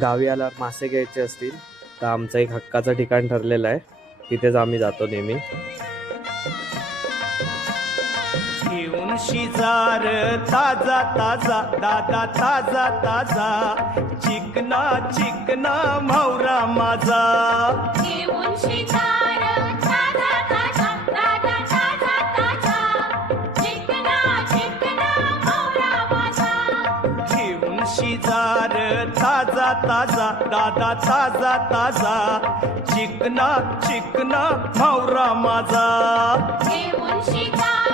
गावी आल्यावर मासे घ्यायचे असतील तर आमचं एक हक्काचं ठिकाण ठरलेलं आहे, तिथेच आम्ही जातो नेहमी. घेऊन शिजार ताजा ताजा दादा ताजा ताजा, चिकना चिकना म्हावरा माझा. घेऊन शिकार ताजा ताजा दादा ताजा ताजा, चिकना चिकना म्हावरा माझा. घेऊन शिजार ताजा ताजा दादा ताजा ताजा, चिकना चिकना म्हावरा माझा. घेऊन शिकार